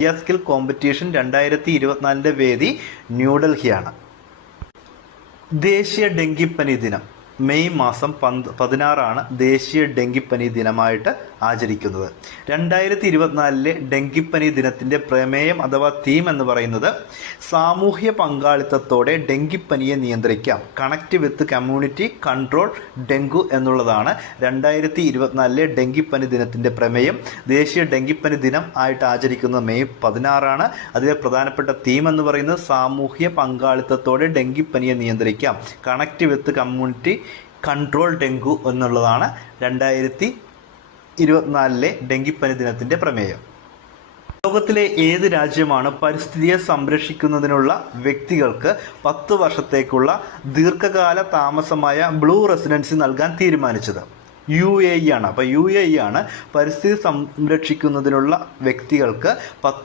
India skill competition 2024 വേദി ന്യൂഡൽഹിയാണ്. ദേശീയ ഡെങ്കിപ്പനി ദിനം മെയ് മാസം 16 ദേശീയ ഡെങ്കിപ്പനി ദിനമായിട്ട് ആചരിക്കുന്നത്. 2024 ഡെങ്കിപ്പനി ദിനത്തിൻ്റെ പ്രമേയം അഥവാ തീം എന്ന് പറയുന്നത് സാമൂഹ്യ പങ്കാളിത്തത്തോടെ ഡെങ്കിപ്പനിയെ നിയന്ത്രിക്കാം, connect with community control dengue എന്നുള്ളതാണ് 2024 ഡെങ്കിപ്പനി ദിനത്തിൻ്റെ പ്രമേയം. ദേശീയ ഡെങ്കിപ്പനി ദിനം ആയിട്ട് ആചരിക്കുന്നത് മെയ് 16. അതിലെ പ്രധാനപ്പെട്ട തീം എന്ന് പറയുന്നത് സാമൂഹ്യ പങ്കാളിത്തത്തോടെ ഡെങ്കിപ്പനിയെ നിയന്ത്രിക്കാം, connect with community control dengue എന്നുള്ളതാണ് 2024 ഡെങ്കിപ്പനി ദിനത്തിൻ്റെ പ്രമേയം. ലോകത്തിലെ ഏത് രാജ്യമാണ് പരിസ്ഥിതിയെ സംരക്ഷിക്കുന്നതിനുള്ള വ്യക്തികൾക്ക് 10 വർഷത്തേക്കുള്ള ദീർഘകാല താമസമായ ബ്ലൂ റെസിഡൻസി നൽകാൻ തീരുമാനിച്ചത്? UAE ആണ്. അപ്പോൾ UAE ആണ് പരിസ്ഥിതി സംരക്ഷിക്കുന്നതിനുള്ള വ്യക്തികൾക്ക് 10